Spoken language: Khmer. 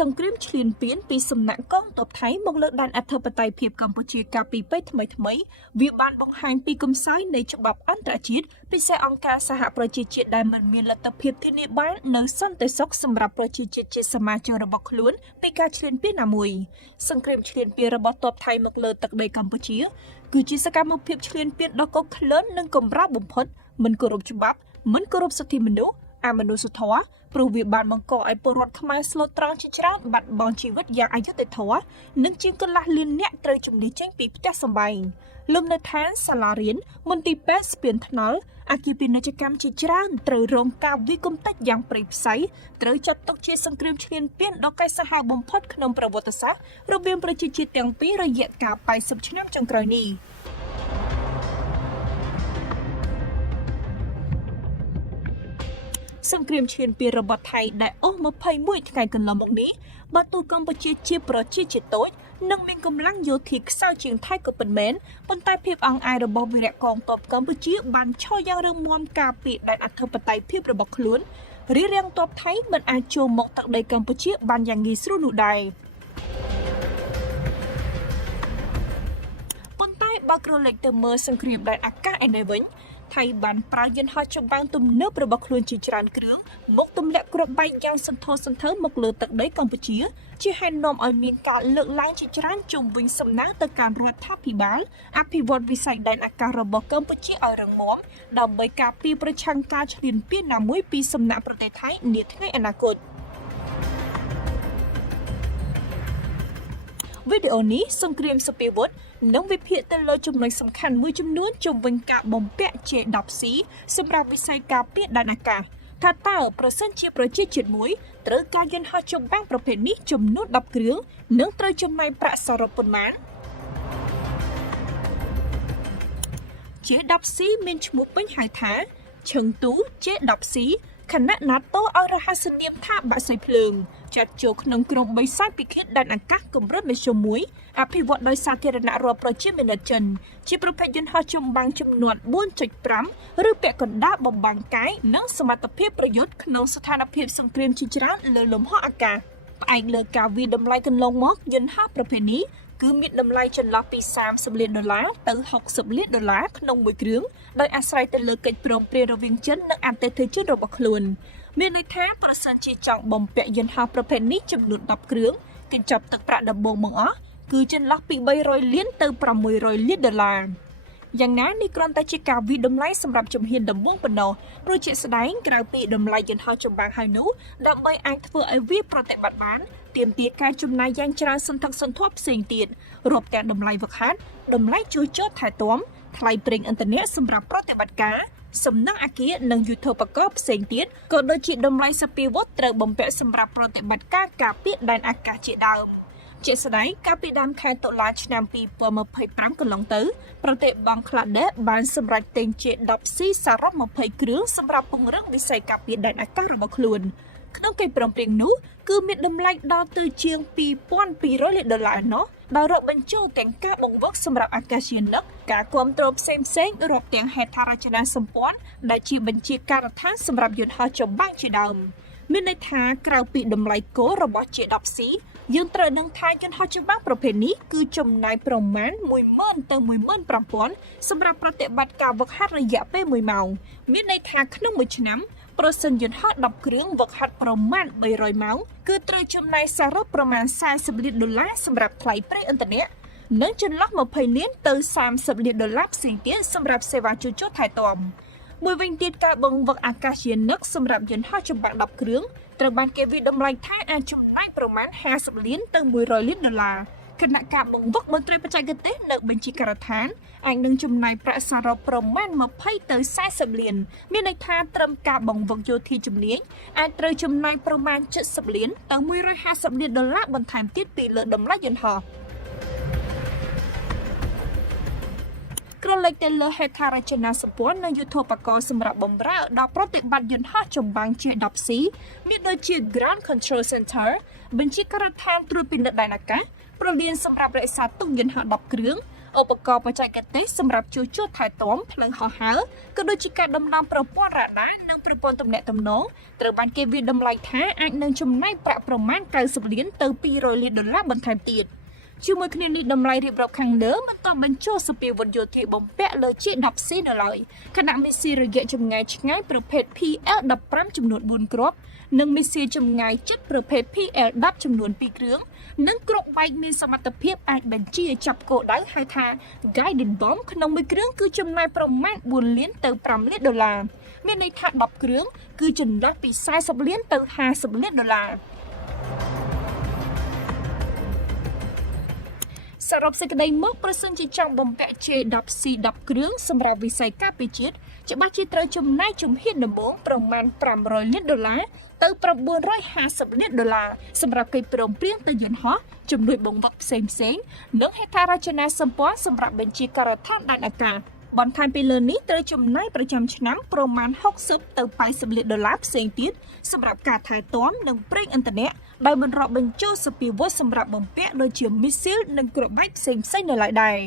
សង្គ្រាមឈ្លានពានពីសំណាក់កងទ័ពថៃមកលើដែនអធិបតេយ្យភាពកម្ពុជាកាលពីពេលថ្មីវាបានបង្ហាញពីគំសាយនៃច្បាប់អន្តរជាតិពិសេសអង្គការសហប្រជាជាតិដែលមិនមានលទ្ធភាពធានាបាននូវសន្តិសុខសម្រាប់ប្រជាជាតិជាសមាជិករបស់ខ្លួនពីការឈ្លានពានណាមួយសង្គ្រាមឈ្លានពានរបស់ទ័ពថៃមកលើទឹកដីកម្ពុជាគឺជាសកម្មភាពឈ្លានពានដ៏កុកក្លឿននិងកម្របំផុតមិនគោរពច្បាប់មិនគោរពសិទ្ធិមនុស្សអមនុស្សធម៌ព្រោះវាបានបង្កឲ្យពលរដ្ឋខ្មែរស្លូតត្រង់ជាច្រើនបាត់បង់ជីវិតយ៉ាងអយុត្តិធម៌និងជាងកន្លះលានអ្នកត្រូវជំនះចេញពីផ្ទះសម្បែងលំនៅឋានសាលារៀនមន្ទីរពេទ្យស្ពានថ្នល់អគារពាណិជ្ជកម្មជាច្រើនត្រូវរងការវាយគំទេចយ៉ាងព្រៃផ្សៃត្រូវចាត់ទុកជាសង្គ្រាមឈ្លានពានដ៏កាចសាហាវបំផុតក្នុងប្រវត្តិសាស្ត្ររវាងប្រជាជាតិទាំងពីររយៈកាល80ឆ្នាំចុងក្រោយនេះសង្គ្រាមឈ្លានពានរបស់ថៃដែលអូស21ថ្ងៃកន្លងមកនេះបើទូកម្ពុជាជាប្រជាជាតិតូចនិងមានកម្លាំងយោធាខ្សោយជាងថៃក៏ពិតមែនប៉ុន្តែភាពអង្អែលរបស់វីរៈកងទ័ពកម្ពុជាបានឈរយ៉ាងរឹងមាំការពារដែនអធិបតេយ្យភាពរបស់ខ្លួនរារាំងទ័ពថៃមិនអាចចូលមកទឹកដីកម្ពុជាបានយ៉ាងងាយស្រួលនោះដែរប៉ុន្តែបើក្រឡេកទៅមើលសង្គ្រាមដែនអាកាសឯនេះវិញថៃបានប្រើយន្តហោះចម្បាំងទំនើបរបស់ខ្លួនជាច្រើនគ្រឿងមកទម្លាក់គ្រាប់បែកយ៉ាងសន្ធោសន្ធៅមកលើទឹកដីកម្ពុជាជាហេតុនាំឲ្យមានការលើកឡើងជាច្រើនជុំវិញសំណើទៅការរដ្ឋាភិបាលអភិវឌ្ឍវិស័យដែនអាកាសរបស់កម្ពុជាឲ្យរឹងមាំដើម្បីការពារប្រឆាំងការឈ្លានពានណាមួយពីសំណាក់ប្រទេសថៃនាថ្ងៃអនាគតវីដេអូនេះសង្គ្រាមសពាវុធនឹងវិភាគទៅលើចំណុចសំខាន់មួយចំនួនជុំវិញការបំពាក់ J10C សម្រាប់វិស័យការពារដែនអាកាសថាតើប្រសិនជាប្រជាជាតិមួយត្រូវការយន្តហោះចម្បាំងប្រភេទនេះចំនួន10គ្រឿងនឹងត្រូវចំណាយប្រាក់សរុបប៉ុន្មាន J10C មានឈ្មោះពេញហៅថាឈឹងទូ J10C ខណៈ NATO ឲ្យរហស្សនាមថាបាក់សីភ្លើងចាត់ចូលក្នុងក្រុមបិសាចពិឃាតដែនអាកាសកម្រិតមធ្យម1អភិវឌ្ឍដោយសាធារណរដ្ឋប្រជាមានិតចិនជាប្រភេទយន្តហោះចម្បាំងចំនួន 4.5 ឬពាក់កណ្ដាលបំបាំងកាយនិងសមត្ថភាពប្រយុទ្ធក្នុងស្ថានភាពសង្គ្រាមជាច្រើនលើលំហអាកាសផ្អែកលើការវិតម្លៃកន្លងមកយន្តហោះប្រភេទនេះគឺមានតម្លៃចន្លោះពី$30 លានទៅ$60 លានក្នុងមួយគ្រឿងដោយអាស្រ័យទៅលើកិច្ចព្រមព្រៀងរវាងចិននិងអតិថិជនរបស់ខ្លួនមានន័យថាប្រសិនជាចង់បំពាក់យន្តហោះប្រភេទនេះចំនួន10គ្រឿងកញ្ចប់ទឹកប្រាក់ដំបូងបង្អស់គឺចន្លោះពី$300 លានទៅ$600 លានយ៉ាងណានេះគ្រាន់តែជាការវិតម្លៃសម្រាប់ជំហានដំបូងប៉ុណ្ណោះព្រោះជាក់ស្ដែងក្រៅពីតម្លៃយន្តហោះចម្បាំងហើយនោះដើម្បីអាចធ្វើឲ្យវាប្រតិបត្តិបានទាមទារការចំណាយយ៉ាងច្រើនសន្ធឹកសន្ធាប់ផ្សេងទៀតរាប់ទាំងតម្លៃវឹកហាត់តម្លៃជួសជុលថែទាំថ្លៃប្រេងឥន្ធនៈសម្រាប់ប្រតិបត្តិការសំណង់អគារនិងយុទ្ធោបករណ៍ផ្សេងទៀតក៏ដូចជាតម្លៃសពាវុធត្រូវបំពាក់សម្រាប់ប្រតិបត្តិការការពារដែនអាកាសជាដើមជាស្ដែងកាលពីដើមខែតុលាឆ្នាំ2025កន្លងទៅប្រទេសបង់ក្លាដេសបានសម្រេចទិញJ10Cសរុប20គ្រឿងសម្រាប់ពង្រឹងវិស័យការពារដែនអាកាសរបស់ខ្លួនក្នុងកិច្ចព្រមព្រៀងនោះគឺមានតម្លៃដល់ទៅជាង$2,200 លានណោះដោយរាប់បញ្ចូលទាំងការបង្វឹកសម្រាប់អាកាសយានិកការគាំទ្រផ្សេងរាប់ទាំងហេដ្ឋារចនាសម្ព័ន្ធដែលជាបញ្ជាការដ្ឋានសម្រាប់យន្តហោះចម្បាំងជាដើមមានន័យថាក្រៅពីតម្លៃគោលរបស់J10Cយើងត្រូវនឹងថាយន្តហោះចម្បាំងប្រភេទនេះគឺចំណាយប្រមាណ10,000ទៅ15,000សម្រាប់ប្រតិបត្តិការវឹកហាត់រយៈពេល1ម៉ោងមានន័យថាក្នុងមួយឆ្នាំប្រសិនយន្តហោះ10គ្រឿងវឹកហាត់ប្រមាណ300ម៉ោងគឺត្រូវចំណាយសរុបប្រមាណ$40 លានសម្រាប់ថ្លៃប្រេងឥន្ធនៈនិងចន្លោះ20លានទៅ$30 លានផ្សេងទៀតសម្រាប់សេវាជួសជុលថែទាំមួយវិញទៀតការបង្វឹកអាកាសយានិកសម្រាប់យន្តហោះចម្បាំង10គ្រឿងត្រូវបានគេវិតម្លៃថាអាចចំណាយប្រមាណ$50 លានទៅ$100 លានខណៈការបង្វឹកមន្ត្រីបច្ចេកទេសនៅបញ្ជីការដ្ឋានអាចនឹងចំណាយប្រាក់សរុបប្រមាណ20ទៅ40លានមានន័យថាត្រឹមការបង្វឹកយោធាជំនាញអាចត្រូវចំណាយប្រមាណ70លានទៅ$150 លានបន្ថែមទៀតពីលើតម្លៃយន្តហោះក្រឡេកទៅលើហេដ្ឋារចនាសម្ព័ន្ធនិងយុទ្ធោបករណ៍សម្រាប់បម្រើដល់ប្រតិបត្តិយន្តហោះចម្បាំងJ10Cមានដូចជា Ground Control Center បញ្ជាការដ្ឋានត្រួតពិនិត្យដែនអាកាសប្រលានសម្រាប់រក្សាទុកយន្តហោះ10គ្រឿង ឧបករណ៍បច្ចេកទេសសម្រាប់ជួសជុលថែទាំភ្លើងហោះហើរក៏ដូចជាការដំណើរប្រព័ន្ធរ៉ាដានិងប្រព័ន្ធទំនាក់ទំនងត្រូវបានគេវាយតម្លៃថាអាចនឹងចំណាយប្រាក់ប្រមាណ90លានទៅ200លានដុល្លារបន្ថែមទៀតជាមួយគ្នានេះតម្លៃរៀបរាប់ខាងលើមិនទាន់បញ្ចូលសពាវុធយោធាបំពាក់លើ G10C នៅឡើយខណៈមីស៊ីលរយៈចម្ងាយឆ្ងាយប្រភេទ PL-15 ចំនួន4គ្រាប់និងមីស៊ីលចម្ងាយជិតប្រភេទ PL-10 ចំនួន2គ្រឿងនិងគ្រាប់បែកមានសមត្ថភាពអាចបញ្ជាចាប់គោលដៅហៅថា Guided Bomb ក្នុងមួយគ្រឿងគឺចំណាយប្រមាណ4លានទៅ5លានដុល្លារមានន័យថា10គ្រឿងគឺចន្លោះពី40លានទៅ50លានដុល្លារសរុបសេចក្តីមកប្រសិនជាចង់បំពាក់ J10C 10គ្រឿងសម្រាប់វិស័យការពារជាតិច្បាស់ជាត្រូវចំណាយជំហានដំបូងប្រមាណ500លានដុល្លារទៅ950លានដុល្លារសម្រាប់កិច្ចព្រមព្រៀងទៅយន្តហោះជំនួយបង្វឹកផ្សេងៗនិងហេដ្ឋារចនាសម្ព័ន្ធសម្រាប់បញ្ជាការដ្ឋានដែនអាកាសបន្ថែមពីលើនេះត្រូវចំណាយប្រចាំឆ្នាំប្រមាណ60ទៅ80លានដុល្លារផ្សេងទៀតសម្រាប់ការថែទាំនិងប្រេងឥន្ធនៈដោយមិនរាប់បញ្ចូលសពាវុធសម្រាប់បំពាក់ដូចជាមីស៊ីលនិងគ្រាប់បែកផ្សេងៗនៅឡើយដែរ